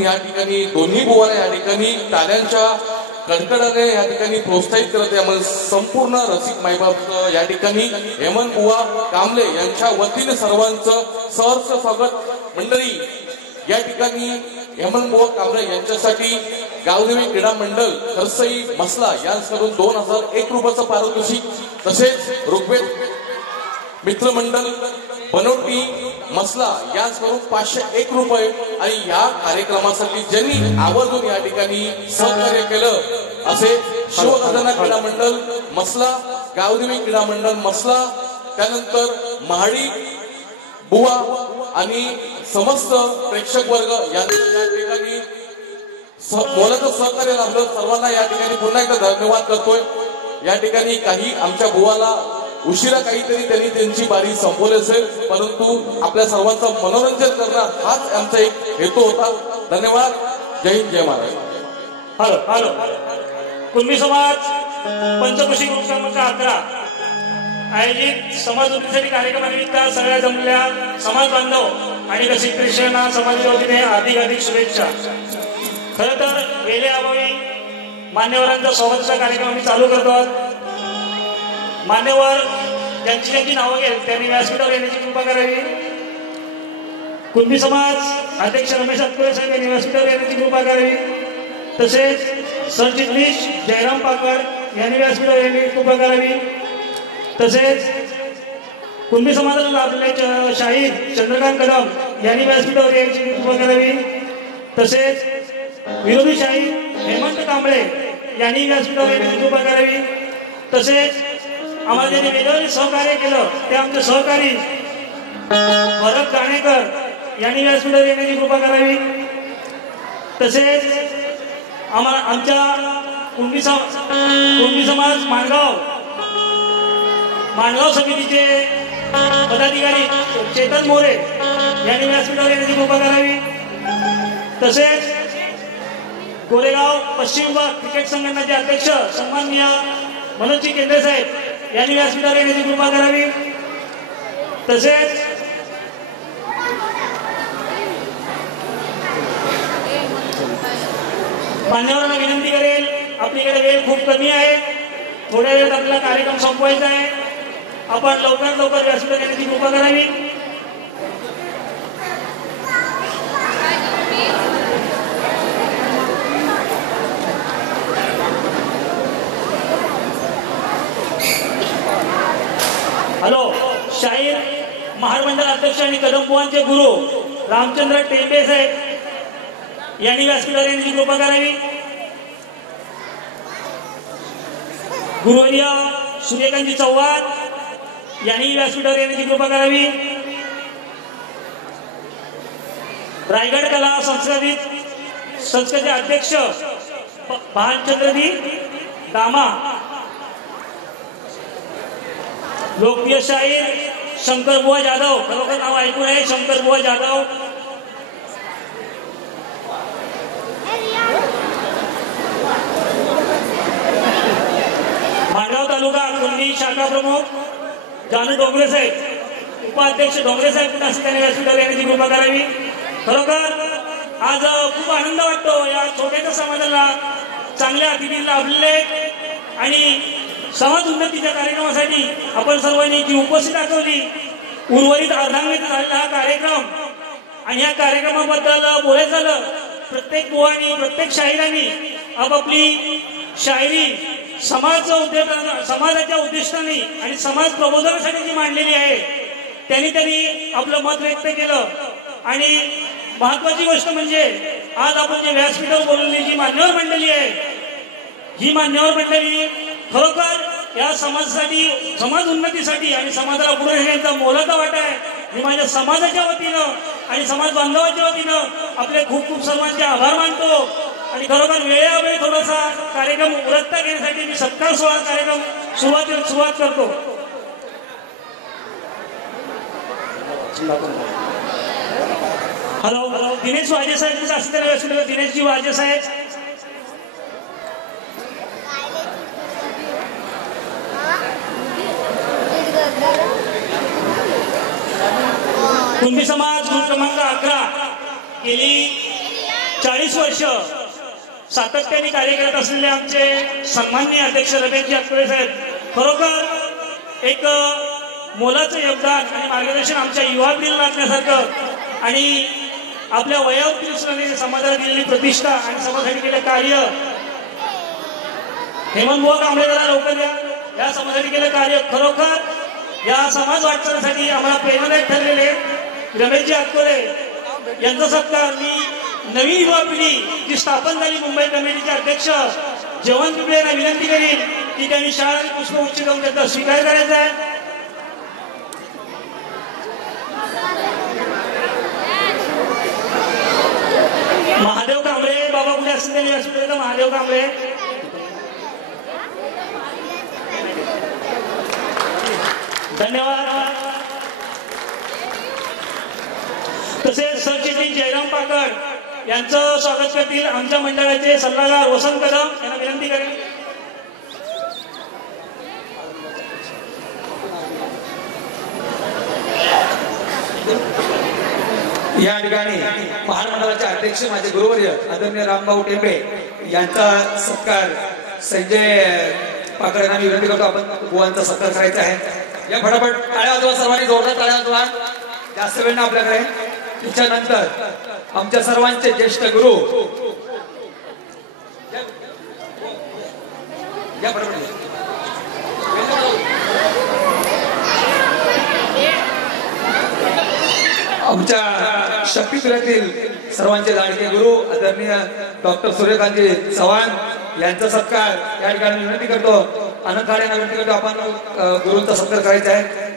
या ठिकाणी दोन्ही बुवाला या ठिकाणी टाळ्यांच्या कडकडाने या ठिकाणी प्रोत्साहित करत आहे. संपूर्ण रसिक मायबाप या ठिकाणी हेमंत बुवा कांबळे यांच्या वतीने सर्वांचं सहर्ष स्वागत. मंडळी या ठिकाणी हेमंत बुवा कांबळे यांच्यासाठी गावदेवी क्रीडा मंडळ खरसई मसला यांकडून 2001 रुपयाचं पारितोषिक, तसेच ऋग्वेद मित्रमंडळ बनवटी मसला यांकडून 501 रुपये आणि या कार्यक्रमासाठी ज्यांनी आवर्जून या ठिकाणी सहकार्य केलं असे शिवखजाना क्रीडा मंडळ मसला, गावदेवी क्रीडा मंडळ मसला, त्यानंतर महाडी बुवा आणि समस्त प्रेक्षक वर्ग यांचं या ठिकाणी मोलाचं सहकार्य लाभलं. सर्वांना या ठिकाणी पुन्हा एकदा धन्यवाद करतोय. या ठिकाणी काही आमच्या बुवाला उशिरा काहीतरी त्यांनी त्यांची बारी संपवली असेल, परंतु आपल्या सर्वांचं मनोरंजन करणं हाच आमचा एक हेतू होता. धन्यवाद. जय हिंद, जय महाराज. Hello hello. कुणबी समाज पंचक्रोशी ग्रुप क्रमांक 11 आयोजित समाज उन्नतीसाठी कार्यक्रमानिमित्त सगळ्या जमलेल्या समाज बांधव आणि रसिक प्रेक्षकांना समाजाच्या वतीने अधिक शुभेच्छा. खरं तर वेळेअभावी मान्यवरांचा स्वागताचा कार्यक्रम आम्ही चालू करतो आहोत. मान्यवर ज्यांची नावं घेईल त्यांनी व्यासपीठावर येण्याची कृपा करावी. कुणबी समाज अध्यक्ष रमेश अतकुरे साहेब यांनी व्यासपीठावर येण्याची कृपा करावी. तसेच सरचिटणीस जयराम पाकड यांनी व्यासपीठावर येण्याची कृपा करावी. तसेच कुणबी समाजाला लाभलेले शाहीर चंद्रकांत कदम यांनी व्यासपीठावर येण्याची कृपा करावी. तसेच विरोधी शाहीर हेमंत कांबळे यांनी व्यासपीठावर येण्याची कृपा करावी. तसेच आम्हाला ज्यांनी वेगवेगळे सहकार्य केलं ते आमचे सहकारी भरत गाणेकर यांनी व्यासपीठावर येण्याची कृपा करावी. तसेच आम्हाला आमच्या कुणबी समाज माणगाव समितीचे पदाधिकारी चेतन मोरे यांनी व्यासपीठावर येण्याची कृपा करावी. तसेच गोरेगाव पश्चिम विभाग क्रिकेट संघटनेचे अध्यक्ष सन्माननीय मनोजजी केंद्रे साहेब यांनी व्यासपीठावर येण्याची कृपा करावी. तसेच मान्यवरांना विनंती करेल, आपल्याकडे वेळ खूप कमी आहे, थोड्या वेळात आपला कार्यक्रम संपवायचा आहे. आपण लवकरात लवकर व्यासपीठावर येण्याची कृपा करावी. हॅलो. शाहीर महामंडळ अध्यक्ष आणि कदमबुवांचे गुरु रामचंद्र टेंबे साहेब यांनी व्यासपीठावर येण्याची कृपा करावी. गुरुवर्य सूर्यकांतजी चव्हाण यांनी व्यासपीठावर येण्याची कृपा करावी. रायगड कला संस्थेचे अध्यक्ष भालचंद्रजी दामा, लोकप्रिय शाहीर शंकरबुवा जाधव, खरोखर नाव ऐकून आहे शंकरबुवा जाधव. माणगाव तालुका कुणबी शाखा प्रमुख जानू डोंगरे साहेब, उपाध्यक्ष डोंगरे साहेब त्यांनी व्यासपीठावर येण्याची कृपा करावी. खरोखर आज खूप आनंद वाटतो. या छोट्याशा समाजाला चांगल्या अतिथी लाभलेले आणि समाज उन्नतीच्या कार्यक्रमासाठी आपण सर्वांनी जी उपस्थिती दाखवली, उर्वरित अर्धांगित झालेला हा कार्यक्रम आणि या कार्यक्रमाबद्दल बोलायचं झालं, प्रत्येक बुवानी प्रत्येक शाहिरांनी आपापली शायरी समाजाच्या उद्दिष्टाने आणि समाज प्रबोधनासाठी जी मांडलेली आहे त्यांनी आपलं मत व्यक्त केलं. आणि महत्वाची गोष्ट म्हणजे आज आपण जे व्यासपीठावर बोलवलेली जी मान्यवर मंडळी आहे, ही मान्यवर मंडळी खरोखर या समाजासाठी, समाज उन्नतीसाठी आणि समाजाला पुढे नेण्याचा मोलाचा वाटा आहे. मी माझ्या समाजाच्या वतीनं आणि समाज बांधवाच्या वतीनं आपले खूप खूप सर्वांचे आभार मानतो. आणि खरोखर वेळोवेळी थोडासा कार्यक्रम उरकता घेण्यासाठी मी सत्कार सोहळा कार्यक्रम सुरुवात करतो. हॅलो. दिनेश वाजे साहेब असतील, दिनेशजी वाजे साहेब. कुणबी समाज ग्रुप क्रमांक 11 गेली 40 वर्ष सातत्याने कार्य करत असलेले आमचे सन्माननीय अध्यक्ष रमेशजी आतकुरे साहेब, खरोखर एक मोलाचं योगदान आणि मार्गदर्शन आमच्या युवा पिढीला लागण्यासारखं आणि आपल्या वयोवृत्तीनुसार समाजाला दिलेली प्रतिष्ठा आणि समाजासाठी केले कार्य. हेमंतबुवा कांबळे जरा लवकर या समाजासाठी केलं कार्य खरोखर या समाज वाटचालीसाठी आम्हाला प्रेरणादायक ठरलेले रमेशजी आतकुरे यांचा सत्कार मी नवीन युवा पिढी जी स्थापन झाली मुंबई कमिटीचे अध्यक्ष जयवंत पिंपळे यांना विनंती करीन की त्यांनी शाल आणि पुष्प उच्च देऊन त्याचा स्वीकार करायचा आहे. महादेव कांबळे बाबा कुठे असतील त्यांनी असू तर महादेव कांबळे. धन्यवाद. तसेच सरचिटणीस जयराम पाकड यांचं स्वागत करतील आमच्या मंडळाचे सल्लागार वसंत कदम यांना विनंती करेन. या ठिकाणी महामंडळाचे अध्यक्ष माझे गुरुवर्य आदरणीय रामभाऊ टेंबे यांचा सत्कार संजय पाकड यांना विनंती करतो. आपण बुवांचा सत्कार करायचा आहे. या फटाफट टाळ्या वाजवा, सर्वांनी जोरदार टाळ्या वाजवा. जास्त वेळ ना आपल्याकडे. त्याच्यानंतर आमच्या सर्वांचे ज्येष्ठ गुरु आमच्या शक्तीपीठातील सर्वांचे लाडके गुरु आदरणीय डॉक्टर सूर्यकांतजी चव्हाण यांचा सत्कार या ठिकाणी विनंती करतो. आनंद खाडे यांना विनंती करतो आपण गुरूंचा सत्कार करायचा आहे.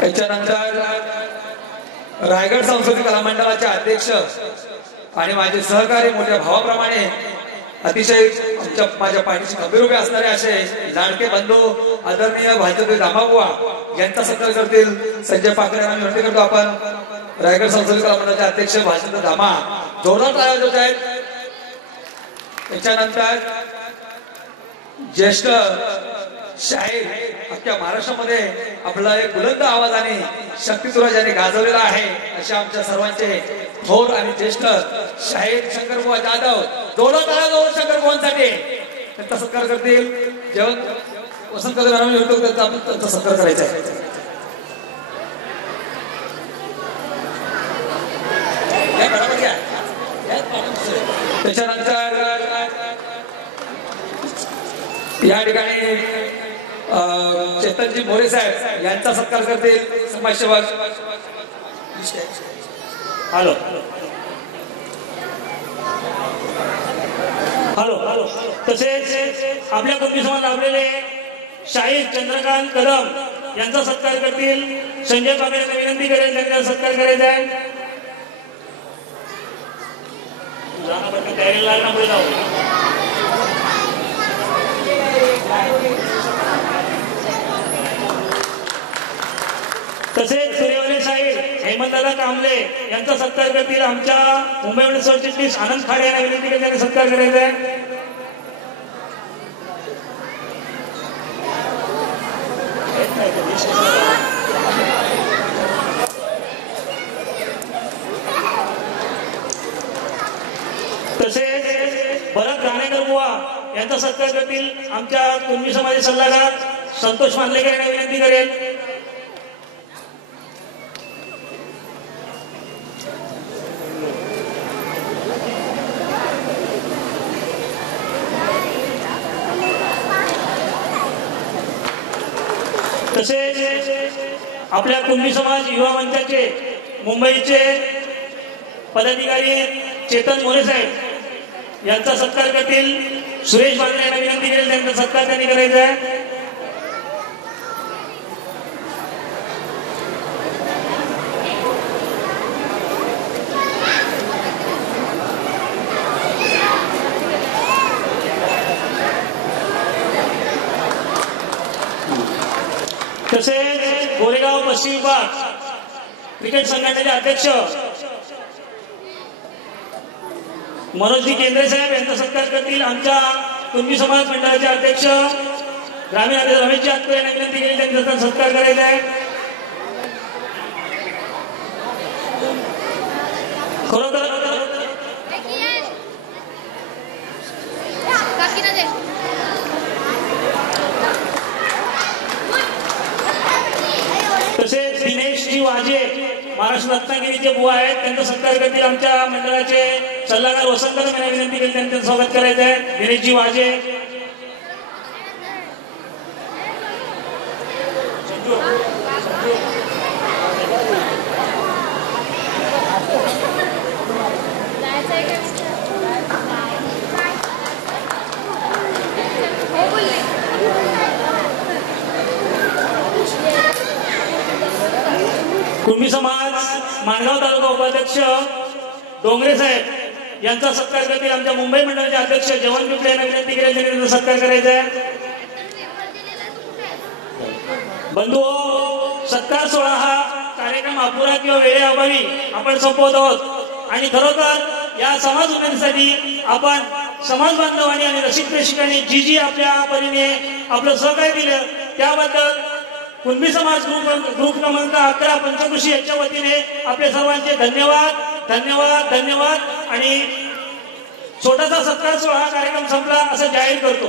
त्याच्यानंतर रायगड सांस्कृतिक कला मंडळाचे अध्यक्ष आणि माझे सहकारी मोठ्या भावाप्रमाणे अतिशय माझ्या पाठीशी खंबीर उभे असणारे असे लाडके बंधू आदरणीय भाजपचे दामाबुवा यांचा सत्कार करतील संजय पाकरे यांना विनंती करतो आपण. रायगड सांस्कृतिक कला मंडळाचे अध्यक्ष भाजपचे दामा जोरदार टाळ्या वाजवत आहेत. त्याच्यानंतर ज्येष्ठ शाहीर अख्ख्या महाराष्ट्रामध्ये आपला एक बुलंद आवाजाने शक्तिसुराज यांनी गाजवलेला आहे अशा आमच्या सर्वांचे थोर आणि ज्येष्ठ शाहीर शंकरबुवा जाधव जोरदार टाळ्या वाजवून शंकरबुवांसाठी त्यांचा सत्कार करतील. जेव्हा वसंत कदम त्यांचा सत्कार करायचा आहे. त्याच्यानंतर या ठिकाणी चेतनजी मोरे साहेब यांचा सत्कार करतील समाजसेवक. Hello hello hello. तसेच आपल्या कुटुंबी समाज लाभलेले शाहीर चंद्रकांत कदम यांचा सत्कार करतील संजय पाकरे यांना विनंती करेल त्यांचा सत्कार करायचा आहे. तयारीला पुढे जाऊ. तसेच सूर्यवंशी शाहीर हेमंतदादा कांबळे यांचा सत्कार करतील आमच्या मुंबई सरचिटणीस आनंद खाडे यांना विनंती करेल त्यांनी सत्कार करायचा आहे. तसेच भरत घाणेकर बुवा यांचा सत्कार करतील आमच्या कुणबी समाजाचे सल्लागार संतोष मानलेकर यांना विनंती करेल. तसेच आपल्या कुणबी समाज युवा मंचाचे मुंबईचे पदाधिकारी चेतन मोरे साहेब यांचा सत्कार करतील सुरेश बागरे यांना विनंती करेल त्यांचा सत्कार त्यांनी करायचा आहे. तसेच गोरेगाव पश्चिम विभाग क्रिकेट संघटनेचे अध्यक्ष मनोजजी केंद्रे साहेब यांचा सत्कार करतील आमच्या कुणबी समाज मंडळाचे अध्यक्ष ग्रामीण अध्यक्ष रमेशजी आतकुरे यांना विनंती केली त्यांचा सत्कार करायचा आहे. खरोखर तसेच दिनेशजी वाजे महाराष्ट्र रत्नागिरीचे बुवा आहेत, त्यांचा सत्कार करतील आमच्या मंडळाचे सल्लागार वसंत यांना विनंती केली, त्यांचं स्वागत करायचं आहे. दिनेशजी वाजे कुणबी समाज माणगाव तालुका उपाध्यक्ष डोंगरे साहेब यांचा सत्कार करतील आमच्या मुंबई मंडळाचे अध्यक्ष जवान बिपले यांना विनंती केली, त्यांनी त्यांचा सत्कार करायचा आहे. बंधू, सत्कार सोहळा हा कार्यक्रम अपुरा किंवा वेळेअभावी आपण संपवत आहोत आणि खरोखर या समाज उन्नतीसाठी आपण समाज बांधवांनी आणि रसिक प्रेक्षकांनी जी आपल्या परीने आपलं सहकार्य दिलं त्याबद्दल कुणबी समाज ग्रुप क्रमांक 11 पंचकृषी यांच्या वतीने आपल्या सर्वांचे धन्यवाद धन्यवाद धन्यवाद आणि छोटासा सत्कार सोहळा कार्यक्रम संपला असं जाहीर करतो.